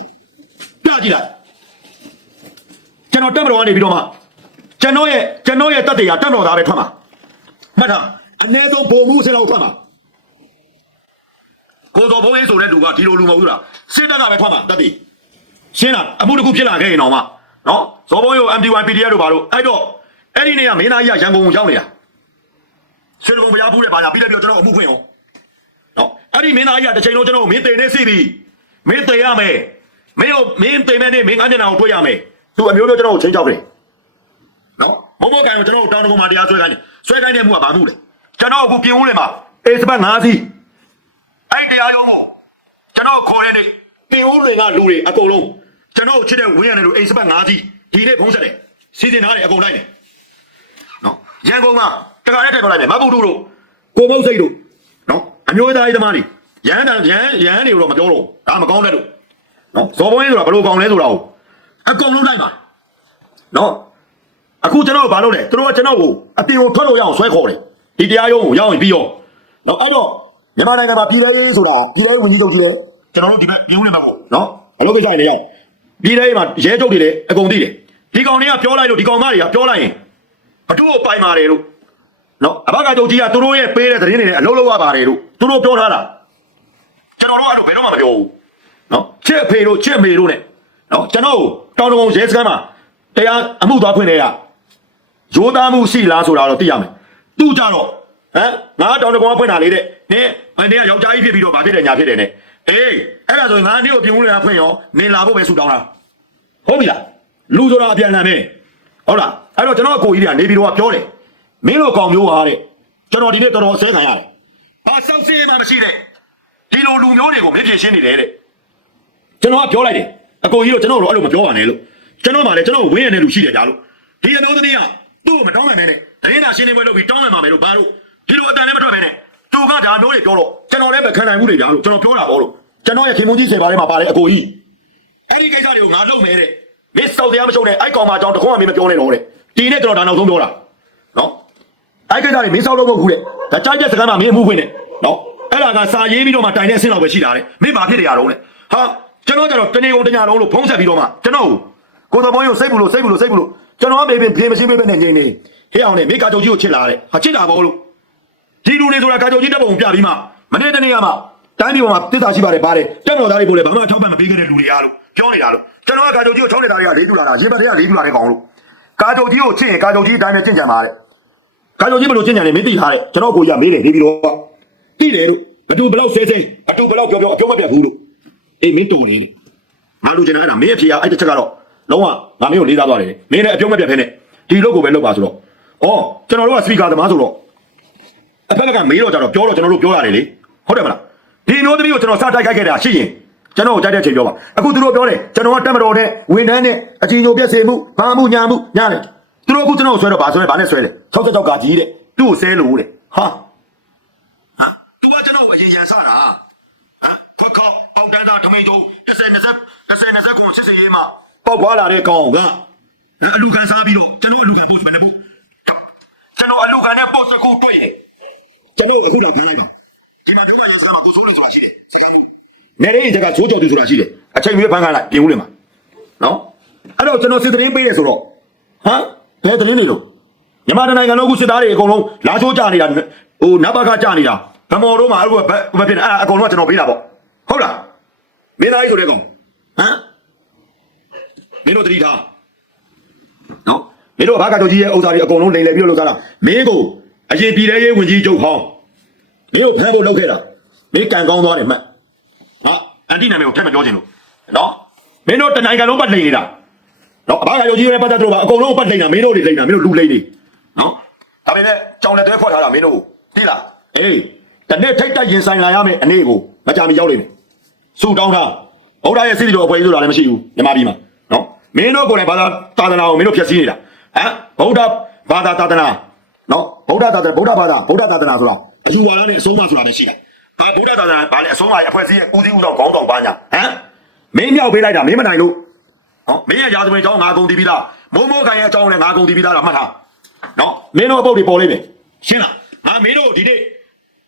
ပြကြည့်လိုက်ကျွန်တော်တက်မတော်ကနေပြီးတော့မှကျွန်တော်ရဲ့ကျွန်တော်ရဲ့တက်တရားတက်မတော်သားပဲထွက်မှာမှတ်ထားအ ਨੇ ဆုံးပုံမှုစလောက်ထွက်မှာကိုတော်ဘုံရေးဆိုတဲ့လူကဒီလိုလူမဟုတ်ဘူးလားစစ်တပ်ကပဲထွက်မှာတက်တည်ရှင်းလားအမှုတစ်ခုဖြစ်လာခဲ့ရင်တော့မှနော်ဇော်ဘုံရေးကို MD1 PDF တို့ဘာလို့အဲ့တော့အဲ့ဒီနေကမင်းသားကြီးကရန်ကုန်ကိုရောက်နေတာ ရွှေဘုံဘရားဖူးတဲ့ဘာသာပြီးတယ်ပြောကျွန်တော်အမှုဖွင့်အောင်နော်အဲ့ဒီမင်းသားကြီးကတစ်ချိန်လုံးကျွန်တော်ကိုမင်းတင်နေစီပြီမင်းတင်ရမယ်မင်းကိုမင်းတင်မဲ့နေမင်းငါးမျက်နှာကိုတွေ့ရမယ်သူအမျိုးမျိုးကျွန်တော်ကိုချင်းချောက်တယ်နော်မဟုတ်ကန်ကိုကျွန်တော်တို့တောင်းတကုံမှာတရားဆွဲခိုင်းတယ်ဆွဲခိုင်းတဲ့မှုကဘာမှုလဲကျွန်တော်အခုပြင်ဦးလင်မှာအေးစပတ်5စီးအဲ့တရားရုံးကိုကျွန်တော်ခေါ်တဲ့နေ့ပြင်ဦးလင်ကလူတွေအကုန်လုံးကျွန်တော်ချစ်တဲ့ဝင်းရတယ်လို့အေးစပတ်5စီးဒီနေ့ဖုံးဆက်တယ်စီစဉ်ထားတယ်အကုန်လိုက်တယ်နော်ရန်ကုန်က တခါရက်ထက်ခေါ်လိုက်တယ်မဘူတူတို့ကိုမုတ်စိတ်တို့နော်အမျိုးသားရေးသမားတွေရဟန်းတန်ရဟန်းရဟန်းတွေတော့မပြောတော့ဒါမကောင်းတဲ့တို့နော်ဇော်ဘုံရေးဆိုတာဘယ်လိုကောင်းလဲဆိုတာကိုအကုန်လုံးလိုက်ပါနော်အခုကျွန်တော်ဘာလုပ်လဲသူတို့ကကျွန်တော်ကိုအတင်ကိုထွက်လို့ရအောင်ဆွဲခေါ်တယ်ဒီတရားရုံးကိုရောက်ရင်ပြီးရောနော်အဲ့တော့မြန်မာနိုင်ငံမှာပြည်ထောင်ရေးဆိုတာပြည်ထောင်ရေးဝန်ကြီးချုပ်ကြီးလေကျွန်တော်တို့ဒီဘက်ပြည်ဦးနေမှာမဟုတ်ဘူးနော်အလုပ်ကိစ္စတွေလည်းရောက်ပြည်ထောင်ရေးမှာရဲချုပ်တွေလည်းအကုန်သိတယ်ဒီကောင်တွေကပြောလိုက်လို့ဒီကောင်မတွေကပြောလိုက်ရင်ဘသူ့ကိုပိုင်ပါတယ်လို့ နော်အဘကချုပ်ကြီးကသူတို့ရဲ့ပေးတဲ့သတင်းတွေနဲ့အလုပ်လုပ်ရပါတယ်လို့သူတို့ပြောထားတာကျွန်တော်တို့အဲ့လိုဘယ်တော့မှမပြောဘူးနော်ချစ်အဖေတို့ချစ်အမေတို့ ਨੇ နော်ကျွန်တော်တောင်တုံရဲစခန်းမှာတရားအမှုသွားခွင့်တွေကရိုးသားမှုရှိလားဆိုတာတော့သိရမယ်။သူကြတော့ဟမ်ငါတောင်တကွာဖွင့်တာလေးတဲ့နင်းအန်တကယောက်ျားကြီးဖြစ်ပြီးတော့ဗာဖြစ်တယ်ညာဖြစ်တယ်နဲ့အေးအဲ့ဒါဆိုရင်ငါနေ့ကိုပြင်ဦးလွင်ကဖွင့်ရောနင်လာဖို့ပဲဆူတောင်းတာဟုတ်ပြီလားလူဆိုတာအပြန်အလှန်ပဲဟုတ်လားအဲ့တော့ကျွန်တော်အကိုကြီးတွေကနေပြီးတော့ပြောတယ် မင်းတို့ကောင်မျိုးပါတဲ့ကျွန်တော်ဒီနေ့တော်တော်ဆဲခံရတယ်ဘာစောက်စင်းမှမရှိတဲ့ဒီလိုလူမျိုးတွေကိုမင်းပြင်ရှင်းနေတယ်တဲ့ကျွန်တော်ကပြောလိုက်တယ်အကိုကြီးတို့ကျွန်တော်တို့အဲ့လိုမပြောပါနဲ့လို့ကျွန်တော်မှလည်းကျွန်တော်ဝင်းရတဲ့လူရှိတယ်ကြာလို့ဒီအမျိုးသမီးကသူ့ကိုမတောင်းနိုင်မဲနဲ့တရင်သာရှင်းနေပွဲလုပ်ပြီးတောင်းနိုင်ပါမယ်လို့ဘာလို့ဒီလိုအတန်လည်းမထွက်ပဲနဲ့သူကဒါမျိုးတွေပြောတော့ကျွန်တော်လည်းမခံနိုင်ဘူးလေကြာလို့ကျွန်တော်ပြောတာပေါ့လို့ကျွန်တော်ရဲ့ခင်မုန်းကြီးစေပါထဲမှာပါတယ်အကိုကြီးအဲ့ဒီကိစ္စတွေကိုငါလုပ်မယ်တဲ့မစ်စောက်တရားမရှုံးနဲ့အဲ့ကောင်မအကြောင်းတခုမှမင်းမပြောနဲ့တော့တဲ့ဒီနေ့ကျွန်တော်ဒါနောက်ဆုံးပြောတာနော် အဲ့ကိစ္စတွေမင်းစောက်လို့မဟုတ်ဘူးတဲ့ဒါကြိုက်တဲ့စကားမှမင်းအမှုခွင့်နဲ့နော်အဲ့ဒါကစာရေးပြီးတော့မှတိုင်တဲ့အဆင့်လောက်ပဲရှိတာတဲ့မင်းဘာဖြစ်နေရတော့လဲဟာကျွန်တော်ကျတော့တနေ့ကုန်တညလုံးလို့ဖုံးဆက်ပြီးတော့မှကျွန်တော်ကိုတော်ဘောင်းရုံစိတ်ဘူးလို့စိတ်ဘူးလို့စိတ်ဘူးလို့ကျွန်တော်မေးပင်ဖေးမရှိမေးပဲနဲ့ငိမ့်နေဟဲ့အောင်နဲ့မိကာချုပ်ကြီးကိုချစ်လာတဲ့ဟာချစ်တာပေါ့လို့ဒီလူတွေဆိုတာကာချုပ်ကြီးတပ်ပုံပြပြီးမှမနေ့တနေ့ကမှတိုင်းပြည်ပေါ်မှာတစ္ဆာရှိပါတယ်ပါတယ်တက်တော်သားတွေပို့လဲဘာမှအထောက်ပံ့မပေးခဲ့တဲ့လူတွေအားလို့ပြောနေတာလို့ကျွန်တော်ကကာချုပ်ကြီးကိုချောင်းနေတာတွေကလေးပြလာတာရေပတ်တွေကလေးပြလာတဲ့ကောင်လို့ကာချုပ်ကြီးကိုချစ်ရင်ကာချုပ်ကြီးအတိုင်းပဲကျင့်ကြံပါတဲ့ ကာချုပ်ကြီးဘယ်လိုကျင့်ကြံလဲမင်းသိထားတဲ့ကျွန်တော်ကိုကြီးကမေးတယ်နေပြီးတော့သိတယ်လို့အတူဘယ်လောက်ဆဲဆဲအတူဘယ်လောက်ပြောပြောအပြောမပြတ်ဘူးလို့အေးမင်းတော်နေတယ်ငါလူကျင်တာအဲ့ဒါမင်းအဖေကအဲ့တစ်ချက်ကတော့လုံးဝငါမင်းကိုလေးစားသွားတယ်မင်းလည်းအပြောမပြတ်ဖဲနဲ့ဒီလုပ်ကိုပဲလုပ်ပါဆိုတော့ဩကျွန်တော်တို့ကစပီကာသမားဆိုတော့အဖက်ကမေးတော့ကြတော့ပြောတော့ကျွန်တော်တို့ပြောရတယ်လေဟုတ်တယ်မလားဒီမျိုးသမီးကိုကျွန်တော်စတိုက်ခိုက်ခဲ့တာရှိရင်ကျွန်တော်ကိုတိုက်တဲ့ချိန်ပြောပါအခုသူတို့ပြောတယ်ကျွန်တော်ကတက်မတော်တဲ့ဝန်ထမ်းနဲ့အကြီးညိုပြည့်စေမှုဘာမှုညာမှုညာတယ် သူတို့အခုကျွန်တော်ကိုဆွဲတော့ဗာဆွဲဗာနဲ့ဆွဲတယ်66ကကြီးတဲ့သူ့ကိုဆဲလို့တဲ့ဟာဟာသူကကျွန်တော်ကိုအရင်ရန်ဆတာဟမ်ခွက်ကောက်ပေါက်တန်းတာထမင်းတို့30 20 30 20ကိုစစ်စေးရေးမှာပေါက်သွားလာတဲ့ကောင်ကအလူခံစားပြီးတော့ကျွန်တော်အလူခံပို့ဆွဲနေဖို့ကျွန်တော်အလူခံနဲ့ပို့စကူတွေ့တယ်ကျွန်တော်အခုလာဖမ်းလိုက်ပါဒီမှာဒုက္ခရောက်စကားမှာကိုစိုးလင်းဆိုတာရှိတယ်စကားမျိုးနေရင်းတကဇိုးကြော်သူဆိုတာရှိတယ်အချိန်ကြီးဖမ်းခိုင်းလိုက်ပြင်ဦးလင်းမှာနော်အဲ့တော့ကျွန်တော်စစ်တရင်ပေးရဆိုတော့ဟမ် ဘယ်တရင်နေလို့မြန်မာနိုင်ငံလုံးအခုစစ်သားတွေအကုန်လုံးလာချိုးကြနေတာဟိုနဘကကြနေတာဗမော်တို့မှာအဲ့လိုဘယ်ဖြစ်နေအဲ့အကုန်လုံးကကျွန်တော်ပေးတာပေါ့ဟုတ်လားမင်းသားကြီးဆိုတဲ့ကောင်ဟမ်မင်းတို့တတိထားနော်မင်းတို့ဘာကတော့ကြီးရဲ့ဥစ္စာတွေအကုန်လုံးလိမ်လည်ပြီးတော့လုပ်ကြတာမင်းကိုအရင်ပြည်ထဲရေးဝင်ကြီးချုပ်ဟောင်းမင်းတို့ဖမ်းဖို့လုပ်ခဲ့တာမင်းကန်ကောင်းသွားတယ်မှတ်ဟာအန်တီနာမည်ကိုထပ်မပြောချင်လို့နော်မင်းတို့တနိုင်ငံလုံးပတ်လိန်နေတာ နော်အဘကရုပ်ကြီးရဲ့ပတ်သက်တော့ပါအကုန်လုံးပတ်လိန်တာမင်းတို့တွေလိန်တာမင်းတို့လူလိန်နေနော်ဒါပေမဲ့ကြောင်လက်သွဲဖွက်ထားတာမင်းတို့သိလားအေးတနေ့ထိတ်တိုက်ရင်ဆိုင်လာရမယ်အနေကိုမကြမီရောက်လိမ့်မယ်စူတောင်းတာဗုဒ္ဓရဲ့စိတ္တိတော်အဖွဲ့ကြီးဆိုတာလည်းမရှိဘူးမြန်မာပြည်မှာနော်မင်းတို့ကိုယ်တိုင်ဘာသာသာသနာကိုမင်းတို့ဖျက်ဆီးနေတာဟမ်ဗုဒ္ဓဘာသာသာသနာနော်ဗုဒ္ဓသာသနာဗုဒ္ဓဘာသာဗုဒ္ဓသာသနာဆိုတာအယူဝါဒနဲ့အဆုံးအမဆိုတာပဲရှိတယ်ဘာဗုဒ္ဓသာသနာဘာလဲအဆုံးအမရဲ့အဖွဲ့အစည်းရဲ့ဦးစီးဦးဆောင်ခေါင်းဆောင်ပါညာဟမ်မင်းမြောက်ပေးလိုက်တာမင်းမနိုင်လို့ ဟောမင်းရဲ့ရာဇဝင်အကြောင်းငါကုန်တည်ပြီးသားမိုးမိုးခိုင်ရဲ့အကြောင်းလည်းငါကုန်တည်ပြီးသားတော့မှတ်ထားနော်မင်းတို့အပုတ်တွေပေါ်လိမ့်မယ်ရှင်းလားငါမင်းတို့ဒီနေ့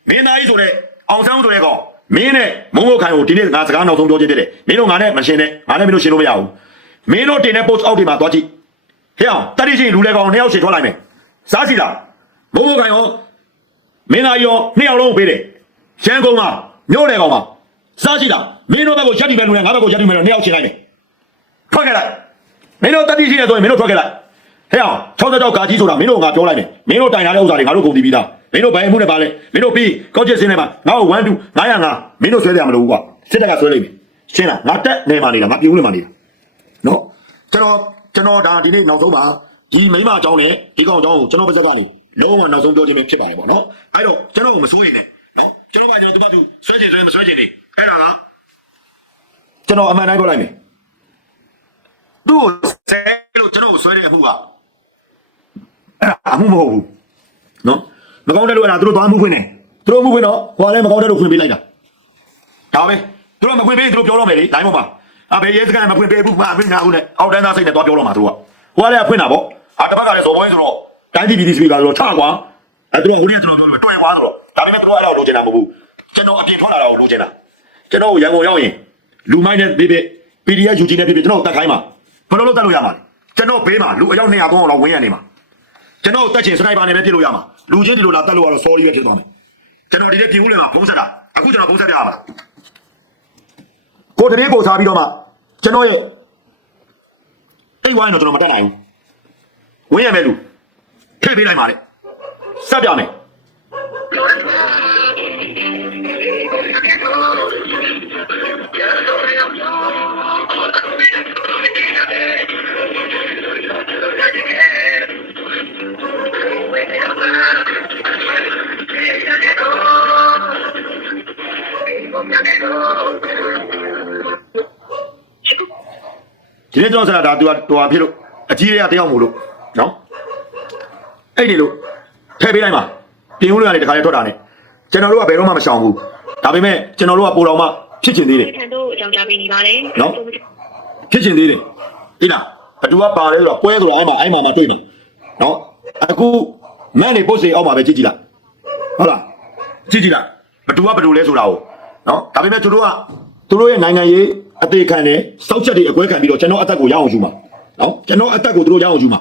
မင်းသားကြီးဆိုတဲ့အောင်ဆန်းဆိုတဲ့ကောင်မင်းနဲ့မုံမိုးခိုင်ကိုဒီနေ့ငါစကားနောက်ဆုံးပြောချင်တယ်မင်းတို့ငါနဲ့မရှင်းနဲ့ငါနဲ့မင်းတို့ရှင်းလို့မရဘူးမင်းတို့တင်တဲ့ post အောက်တွေမှာသွားကြည့်ဟဲ့အောင်တတိချင်းလူလေကောင်နှစ်ယောက်ရှင်းထွက်လိုက်မယ်စားစီလားမုံမိုးခိုင်ရောမင်းသားရောနှစ်ယောက်လုံးပေးတယ်ရန်ကုန်မှာမြို့နယ်ကောင်မှာစားရှိတာမင်းတို့ဘက်ကိုရက်တီမဲ့လူနဲ့ငါဘက်ကိုရက်တီမဲ့လူနှစ်ယောက်ချင်းလိုက်တယ် ထွက်ခဲ့လိုက်မင်းတို့တတိရှိနေဆိုရင်မင်းတို့ထွက်ခဲ့လိုက်ဟဲ့အောင်66ကာကြီးဆိုတာမင်းတို့ကငါပြောလိုက်မယ်မင်းတို့တိုင်လာတဲ့ဥစ္စာတွေငါတို့ကုန်တည်ပြီးသားမင်းတို့ဘယ်မှုနဲ့ပါလဲမင်းတို့ပြီးကောက်ချက်စင်းနေမှာငါ့ကို1 2 905မင်းတို့ဆွဲတယ်မလို့ဘူးကွာစစ်တပ်ကဆွဲလိုက်ပြီရှင်းလားငါတက်နေမှာနေတာငါပြူးနေမှာနေတာနော်ကျွန်တော်ကျွန်တော်ဒါဒီနေ့နောက်ဆုံးပါဒီမိမအကြောင်းနဲ့ဒီကောင်အကြောင်းကိုကျွန်တော်ပါဇက်ကနေလုံးဝနောက်ဆုံးပြောခြင်းပဲဖြစ်ပါတယ်ပေါ့နော်အဲ့တော့ကျွန်တော်ကိုမစိုးရင်လည်းနော်ကျွန်တော်ကကျွန်တော်တူတူဆွဲချင်ဆွဲမဆွဲချင်နေအဲ့ဒါကကျွန်တော်အမှန်တိုင်းပြောလိုက်မယ် သူ့ကိုဆဲလို့ကျွန်တော်ကိုဆွဲတဲ့အမှုကအမှုမဟုတ်ဘူးနော်မကောင်းတဲ့လို့အဲ့ဒါသူတို့သွားမှုခွင့်နေသူတို့မှုခွင့်တော့ဟိုကလည်းမကောင်းတဲ့လို့ခွင့်ပေးလိုက်တာဒါပဲသူတို့မခွင့်ပေးသူတို့ပြောတော့မယ်လေတိုင်းပေါ်မှာအဘေရဲစကန်မခွင့်ပေးဘူးမအပြင်ညာဘူးနဲ့အောက်တန်းသားစိတ်နဲ့သွားပြောတော့မှာသူတို့ကဟိုကလည်းခွင့်တာပေါ့ဟာတစ်ဖက်ကလည်းဇော်ဘိုင်းဆိုတော့တိုင်းပြည်ပြည်စပီကာဆိုတော့ချကွာအဲ့သူတို့ကဟိုနေ့ကျွန်တော်ပြောလို့တွေ့သွားတော့ဒါပေမဲ့သူတို့အဲ့ဒါကိုလိုချင်တာမဟုတ်ဘူးကျွန်တော်အပြင်ထွက်လာတာကိုလိုချင်တာကျွန်တော်ရန်ကုန်ရောက်ရင်လူမိုင်းနဲ့ပြပြ PDF UG နဲ့ပြပြကျွန်တော်တက်ခိုင်းမှာ ဘယ်လိုလုပ်တက်လို့ရမှာလဲကျွန်တော်ဘေးမှာလူအယောက်200ကောင်းအောင်လောက်ဝင်းရနေမှာကျွန်တော်တက်ချင်စနိုက်ပါနဲ့ပဲပြစ်လို့ရမှာလူချင်းဒီလိုလာတက်လို့ကတော့ sorry ပဲဖြစ်သွားမယ်ကျွန်တော်ဒီနေ့ပြင်ဦးလင်မှာဖုံးဆက်တာအခုကျွန်တော်ဖုံးဆက်ပြရမှာကိုတရေပို့စားပြီးတော့မှကျွန်တော်ရဲ့အိတ်ဝိုင်းတော့ကျွန်တော်မတက်နိုင်ဘူးဝင်းရမယ်လူထည့်ပေးလိုက်ပါလေဆက်ပြမယ် ဒီနေ့ကျွန်တော်ဆရာဒါ तू ကတော်ဖြစ်လို့အကြီးတွေကတယောက်မို့လို့နော်အဲ့ဒီလို့ဖဲပေးလိုက်ပါပြင်ဦးလေးကနေတခါလေးထွက်တာ ਨੇ ကျွန်တော်တို့ကဘယ်တော့မှမရှောင်ဘူးဒါပေမဲ့ကျွန်တော်တို့ကပိုတော်မှဖြစ်ချင်သေးတယ်ထန်တို့အကြောင်းကြားပေးနေပါတယ်နော်ဖြစ်ချင်သေးတယ်ဟိလားဘသူကပါလဲဆိုတော့ပွဲဆိုတော့အဲ့မှာအဲ့မှာမှတွေ့မှာနော်အခုမန့်နေပုတ်စေအောင်မှာပဲကြည့်ကြည့်လားဟုတ်လားကြည့်ကြည့်လားဘသူကဘသူလဲဆိုတာကို နော်ဒါပေမဲ့သူတို့ကသူတို့ရဲ့နိုင်ငံရေးအသေးခံတယ်စောက်ချက်တွေအကွဲခံပြီးတော့ကျွန်တော်အသက်ကိုရအောင်ယူမှာနော်ကျွန်တော်အသက်ကိုသူတို့ရအောင်ယူမှာ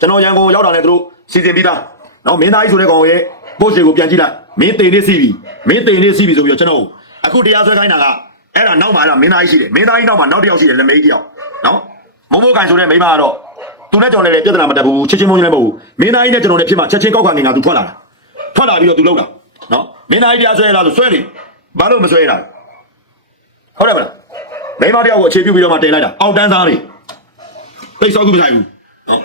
ကျွန်တော်ရန်ကုန်ရောက်တာနဲ့သူတို့စီစဉ်ပြီးသားနော်မင်းသားကြီးဆိုတဲ့ကောင်ရဲ့ပုတ်စီကိုပြန်ကြည့်လိုက်မင်းတိန်နေစီပြီမင်းတိန်နေစီပြီဆိုပြီးတော့ကျွန်တော်အခုတရားစွဲခိုင်းတာကအဲ့ဒါနောက်မှာအဲ့ဒါမင်းသားကြီးရှိတယ်မင်းသားကြီးနောက်မှာနောက်တစ်ယောက်ရှိတယ်လက်မေးတစ်ယောက်နော်မိုးမိုးကန်ဆိုတဲ့မိန်းမကတော့သူနဲ့ကျွန်တော်လည်းပြဿနာမတက်ဘူးချက်ချင်းမုန်းချင်းလည်းမဟုတ်ဘူးမင်းသားကြီးနဲ့ကျွန်တော်လည်းဖြစ်မှာချက်ချင်းကောက်ခံနေတာသူထွက်လာတာထွက်လာပြီးတော့သူလောက်တာနော်မင်းသားကြီးတရားစွဲလာဆိုဆွဲနေ ဘာလို့မဆွဲရတာဟုတ်တယ်မလားမိန်းမတစ်ယောက်ကိုအခြေပြုပြီးတော့မှတင်လိုက်တာအောက်တန်းသားတွေသိစောကူမဆိုင်ဘူးနော်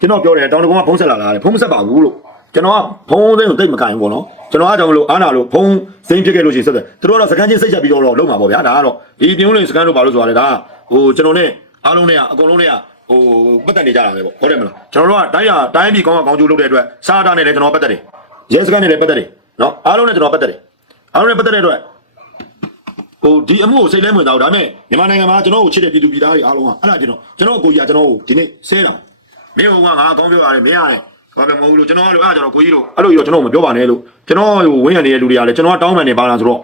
ကျွန်တော်ပြောတယ်တောင်တကုန်းကဖုံးဆက်လာတာလေဖုံးမဆက်ပါဘူးလို့ကျွန်တော်ကဖုံးသိန်းကိုတိတ်မကင်ဘူးပေါ့နော်ကျွန်တော်အားကြောင့်မလို့အားနာလို့ဖုံးစိမ့်ဖြစ်ခဲ့လို့ရှိရင်ဆက်တယ်သူတို့ကတော့စကန်ချင်းစိတ်ချက်ပြီးတော့လုံးမှာပေါ့ဗျာဒါကတော့ဒီပြင်းလို့စကန်လို့ပါလို့ဆိုတာလေဒါကဟိုကျွန်တော်နဲ့အားလုံးနဲ့အကုန်လုံးနဲ့ဟိုပတ်သက်နေကြတာပဲပေါ့ဟုတ်တယ်မလားကျွန်တော်တို့ကတိုင်းရတိုင်းပြည်ကောင်းကကောင်းကျိုးလုပ်တဲ့အတွက်စားတာနဲ့လည်းကျွန်တော်ပတ်သက်တယ်ရဲစကန်နဲ့လည်းပတ်သက်တယ်နော်အားလုံးနဲ့ကျွန်တော်ပတ်သက်တယ်အားလုံးနဲ့ပတ်သက်တဲ့အတွက်ဟိုဒီအမှုကိုစိတ်လဲမဝင်တော့ဒါပေမဲ့မြန်မာနိုင်ငံမှာကျွန်တော်ကိုချစ်တဲ့ပြည်သူပြည်သားတွေအားလုံးကအဲ့ဒါကျွန်တော်ကျွန်တော်ကိုကြီးကကျွန်တော်ကိုဒီနေ့ဆဲတာမင်းကငါအကောင်းပြောရတယ်မင်းရတယ် ဘာပဲမဟုတ်လို့ကျွန်တော်ကလို့အဲ့ဒါကျွန်တော်ကိုကြီးတို့အဲ့လိုကြီးတော့ကျွန်တော်မပြောပါနဲ့လို့ကျွန်တော်ဟိုဝင်းရနေတဲ့လူတွေကလည်းကျွန်တော်ကတောင်းပန်နေပါလားဆိုတော့